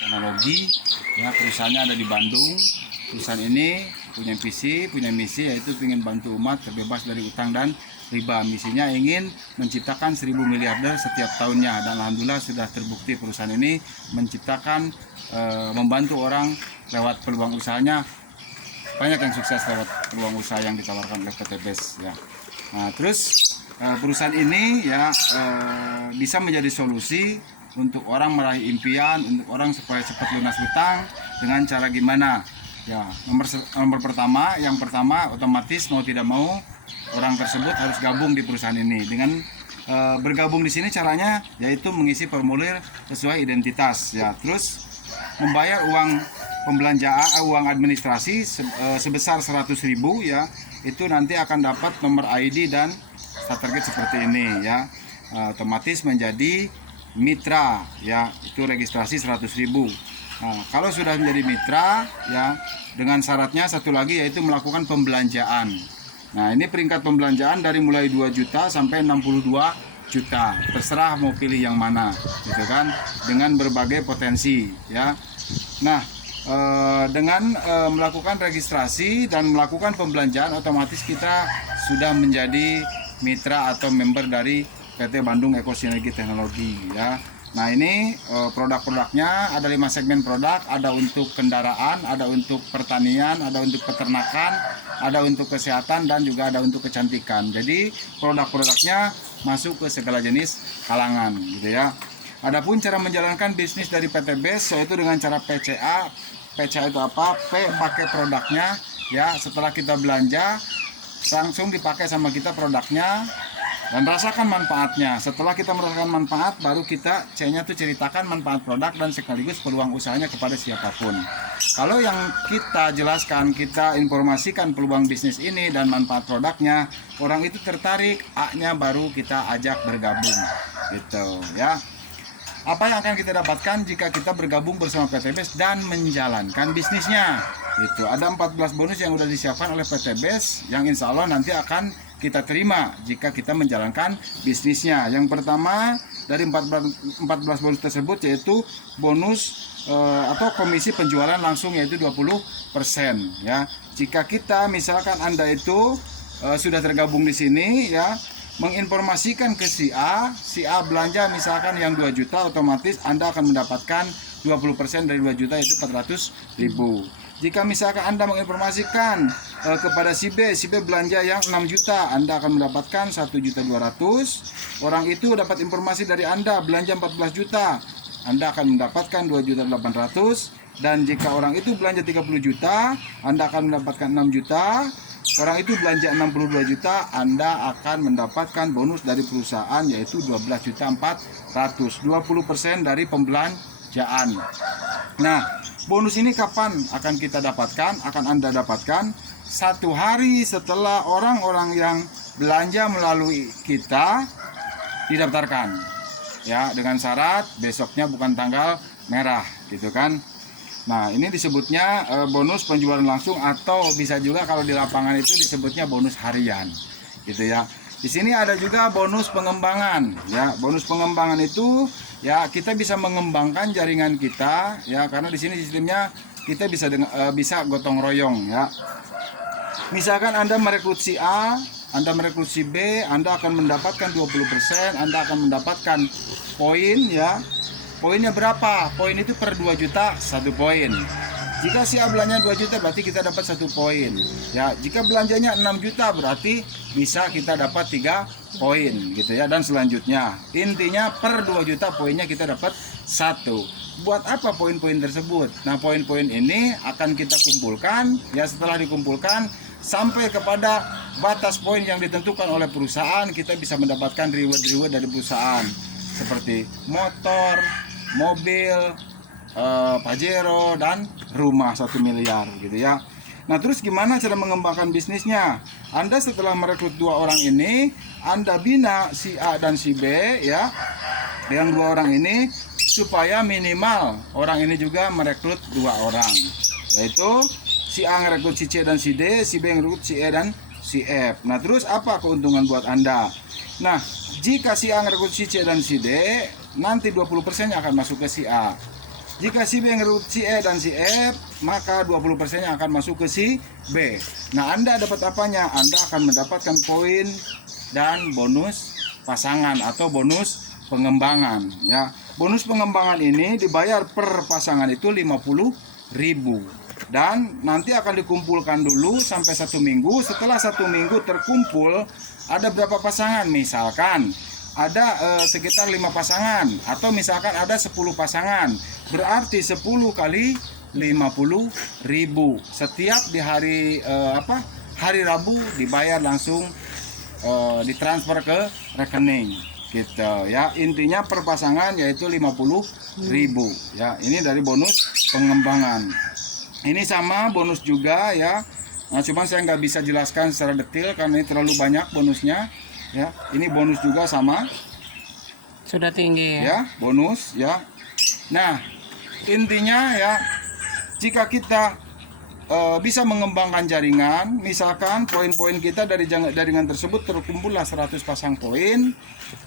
Teknologi, ya, perusahaannya ada di Bandung. Perusahaan ini punya visi, punya misi, yaitu ingin bantu umat terbebas dari utang dan riba. Misinya ingin menciptakan 1.000 miliarder setiap tahunnya, dan alhamdulillah sudah terbukti perusahaan ini menciptakan, membantu orang lewat peluang usahanya. Banyak yang sukses lewat peluang usaha yang ditawarkan oleh PT BES, ya. Nah, terus perusahaan ini, ya, bisa menjadi solusi untuk orang meraih impian, untuk orang supaya cepat lunas hutang dengan cara gimana? Ya, nomor pertama, yang pertama otomatis mau tidak mau orang tersebut harus gabung di perusahaan ini. Dengan bergabung di sini caranya yaitu mengisi formulir sesuai identitas, ya. Terus membayar uang pembelanjaan, uang administrasi sebesar 100.000, ya. Itu nanti akan dapat nomor ID dan starter kit seperti ini, ya. Otomatis menjadi mitra, ya. Itu registrasi 100.000. Nah, kalau sudah menjadi mitra, ya, dengan syaratnya satu lagi yaitu melakukan pembelanjaan. Nah, ini peringkat pembelanjaan dari mulai 2 juta sampai 62 juta. Terserah mau pilih yang mana, gitu kan? Dengan berbagai potensi, ya. Nah, dengan melakukan registrasi dan melakukan pembelanjaan, otomatis kita sudah menjadi mitra atau member dari PT Bandung Eco Sinergi Teknologi, ya. Nah, ini produk-produknya ada 5 segmen produk, ada untuk kendaraan, ada untuk pertanian, ada untuk peternakan, ada untuk kesehatan, dan juga ada untuk kecantikan. Jadi produk-produknya masuk ke segala jenis kalangan, gitu ya. Adapun cara menjalankan bisnis dari PT BES yaitu dengan cara PCA. PCA itu apa? P pakai produknya, ya. Setelah kita belanja langsung dipakai sama kita produknya dan rasakan manfaatnya. Setelah kita merasakan manfaat, baru kita C-nya tuh ceritakan manfaat produk dan sekaligus peluang usahanya kepada siapapun. Kalau yang kita jelaskan, kita informasikan peluang bisnis ini dan manfaat produknya, orang itu tertarik, A-nya baru kita ajak bergabung, gitu, ya. Apa yang akan kita dapatkan jika kita bergabung bersama PT BES dan menjalankan bisnisnya? Itu ada 14 bonus yang sudah disiapkan oleh PT BES yang insya Allah nanti akan kita terima jika kita menjalankan bisnisnya. Yang pertama dari 14 bonus tersebut yaitu bonus atau komisi penjualan langsung yaitu 20%, ya. Jika kita misalkan Anda itu sudah tergabung di sini, ya, menginformasikan ke si A belanja misalkan yang 2 juta, otomatis Anda akan mendapatkan 20% dari 2 juta yaitu 400.000. Jika misalkan Anda menginformasikan kepada si B belanja yang 6 juta, Anda akan mendapatkan 1.200.000. Orang itu dapat informasi dari Anda belanja 14 juta, Anda akan mendapatkan 2.800.000. Dan jika orang itu belanja 30 juta, Anda akan mendapatkan 6 juta. Orang itu belanja 62 juta, Anda akan mendapatkan bonus dari perusahaan yaitu 12.400.000, 20% dari pembelanjaan. Nah, bonus ini kapan akan kita dapatkan? Akan Anda dapatkan 1 hari setelah orang-orang yang belanja melalui kita didaftarkan, ya, dengan syarat besoknya bukan tanggal merah, gitu kan. Nah, ini disebutnya bonus penjualan langsung, atau bisa juga kalau di lapangan itu disebutnya bonus harian, gitu ya. Di sini ada juga bonus pengembangan, ya. Bonus pengembangan itu, ya, kita bisa mengembangkan jaringan kita, ya, karena di sini sistemnya kita bisa gotong royong, ya. Misalkan Anda merekrut si A, Anda merekrut si B, Anda akan mendapatkan 20%, Anda akan mendapatkan poin, ya. Poinnya berapa? Poin itu per 2 juta 1 poin. Jika si A belanja 2 juta berarti kita dapat 1 poin. Ya, jika belanjanya 6 juta berarti bisa kita dapat 3 poin, gitu ya, dan selanjutnya. Intinya per 2 juta poinnya kita dapat 1. Buat apa poin-poin tersebut? Nah, poin-poin ini akan kita kumpulkan, ya. Setelah dikumpulkan sampai kepada batas poin yang ditentukan oleh perusahaan, kita bisa mendapatkan reward dari perusahaan seperti motor, mobil, Pajero, dan rumah 1 miliar, gitu ya. Nah, terus gimana cara mengembangkan bisnisnya? Anda setelah merekrut 2 orang ini, Anda bina si A dan si B, ya, yang 2 orang ini, supaya minimal orang ini juga merekrut 2 orang, yaitu si A merekrut si C dan si D, si B merekrut si E dan si F. Nah, terus apa keuntungan buat Anda? Nah, jika si A merekrut si C dan si D, nanti 20% akan masuk ke si A. Jika si B ngerut si E dan si F, maka 20%-nya akan masuk ke si B. Nah, Anda dapat apanya? Anda akan mendapatkan poin dan bonus pasangan atau bonus pengembangan ya. Bonus pengembangan ini dibayar per pasangan itu 50.000 dan nanti akan dikumpulkan dulu sampai 1 minggu. Setelah 1 minggu terkumpul ada berapa pasangan, misalkan ada sekitar 5 pasangan atau misalkan ada 10 pasangan, berarti 10 kali 50.000 setiap di hari hari Rabu dibayar langsung, ditransfer ke rekening gitu ya. Intinya per pasangan yaitu 50.000 ya. Ini dari bonus pengembangan. Ini sama bonus juga ya. Nah, cuman saya nggak bisa jelaskan secara detail karena ini terlalu banyak bonusnya ya. Ini bonus juga sama, Sudah tinggi ya, bonus ya. Nah, intinya ya, jika kita bisa mengembangkan jaringan, misalkan poin-poin kita dari jaringan tersebut terkumpullah 100 pasang poin.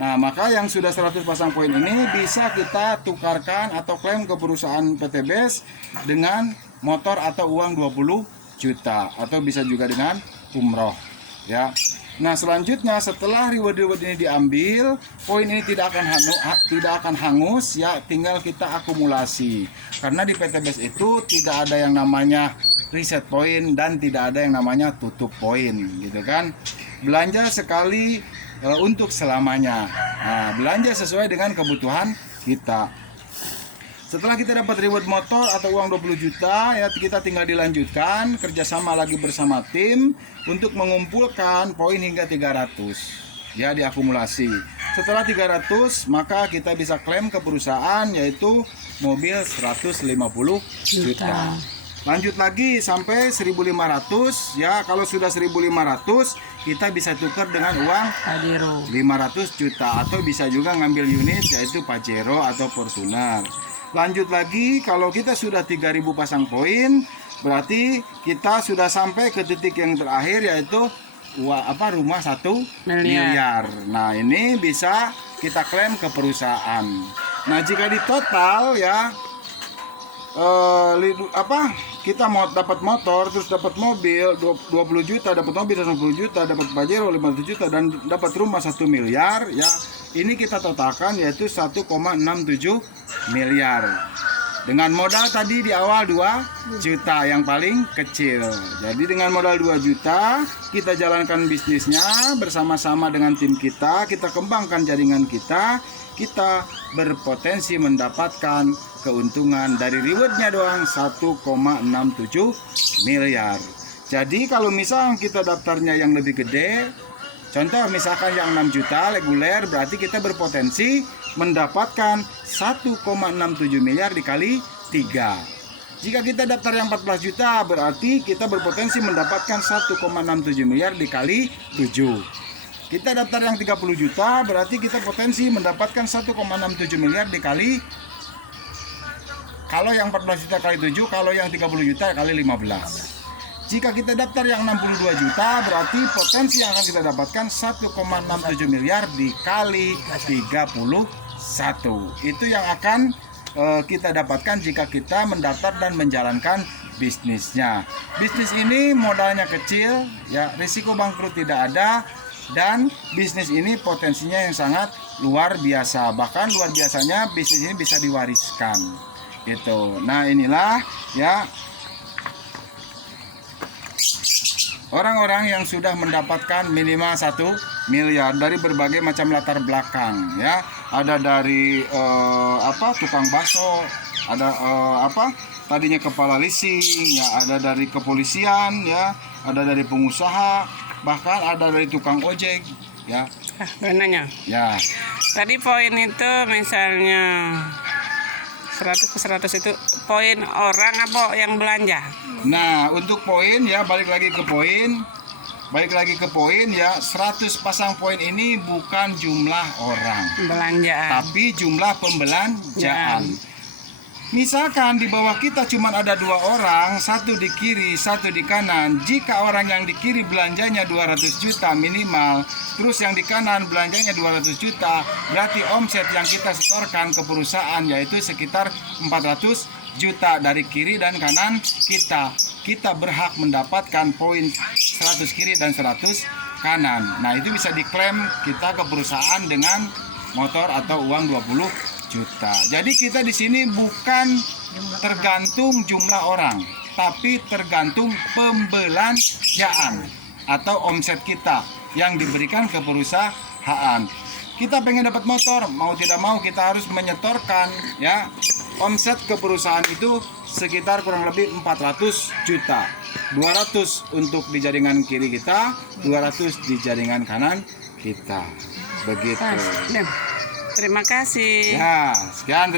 Nah, maka yang sudah 100 pasang poin ini bisa kita tukarkan atau klaim ke perusahaan PTBS dengan motor atau uang 20 juta atau bisa juga dengan umroh ya. Nah, selanjutnya setelah reward ini diambil, poin ini tidak akan hangus ya, tinggal kita akumulasi. Karena di PTBS itu tidak ada yang namanya reset poin dan tidak ada yang namanya tutup poin gitu kan. Belanja sekali untuk selamanya. Nah, belanja sesuai dengan kebutuhan kita. Setelah kita dapat reward motor atau uang 20 juta ya, kita tinggal dilanjutkan kerjasama lagi bersama tim untuk mengumpulkan poin hingga 300 ya, diakumulasi. Setelah 300 maka kita bisa klaim ke perusahaan yaitu mobil 150 juta. Lanjut lagi sampai 1.500 ya. Kalau sudah 1.500 kita bisa tukar dengan uang Pajero 500 juta atau bisa juga ngambil unit yaitu Pajero atau Fortuner. Lanjut lagi, kalau kita sudah 3.000 pasang poin, berarti kita sudah sampai ke titik yang terakhir yaitu rumah 1 miliar. Nah, ini bisa kita klaim ke perusahaan. Nah, jika di total ya kita mau dapat motor, terus dapat mobil 20 juta, dapat mobil 10 juta, dapat Pajero 500 juta dan dapat rumah 1 miliar ya. Ini kita totalkan yaitu 1,67 miliar. Dengan modal tadi di awal 2 juta yang paling kecil. Jadi dengan modal 2 juta kita jalankan bisnisnya bersama-sama dengan tim kita kembangkan jaringan kita berpotensi mendapatkan keuntungan dari rewardnya doang 1,67 miliar. Jadi kalau misal kita daftarnya yang lebih gede, contoh misalkan yang 6 juta reguler, berarti kita berpotensi mendapatkan 1,67 miliar dikali 3. Jika kita daftar yang 14 juta, berarti kita berpotensi mendapatkan 1,67 miliar dikali 7. Kita daftar yang 30 juta, berarti kita potensi mendapatkan 1,67 miliar dikali, kalau yang 14 juta kali 7, kalau yang 30 juta kali 15. Jika kita daftar yang 62 juta, berarti potensi yang akan kita dapatkan 1,67 miliar dikali 31. Itu yang akan kita dapatkan jika kita mendaftar dan menjalankan bisnisnya. Bisnis ini modalnya kecil, ya, risiko bangkrut tidak ada, dan bisnis ini potensinya yang sangat luar biasa. Bahkan luar biasanya bisnis ini bisa diwariskan. Gitu. Nah, inilah ya orang-orang yang sudah mendapatkan minimal 1 miliar dari berbagai macam latar belakang ya. Ada dari tukang bakso, ada tadinya kepala leasing ya, ada dari kepolisian ya, ada dari pengusaha, bahkan ada dari tukang ojek ya. Benarnya Ya. tadi poin itu misalnya 100 ke 100 itu poin orang apa yang belanja? Nah, untuk poin ya, balik lagi ke poin ya, 100 pasang poin ini bukan jumlah orang, Belanjaan. tapi jumlah pembelanjaan. Misalkan di bawah kita cuma ada 2 orang, satu di kiri, satu di kanan. Jika orang yang di kiri belanjanya 200 juta minimal, terus yang di kanan belanjanya 200 juta, berarti omset yang kita setorkan ke perusahaan yaitu sekitar 400 juta dari kiri dan kanan kita. Kita berhak mendapatkan poin 100 kiri dan 100 kanan. Nah, itu bisa diklaim kita ke perusahaan dengan motor atau uang 20 juta. Jadi kita di sini bukan tergantung jumlah orang, tapi tergantung pembelanjaan atau omset kita yang diberikan ke perusahaan. Kita pengen dapat motor, mau tidak mau kita harus menyetorkan ya omset ke perusahaan itu sekitar kurang lebih 400 juta. 200 untuk di jaringan kiri kita, 200 di jaringan kanan kita. Begitu. Terima kasih. Ya, sekian.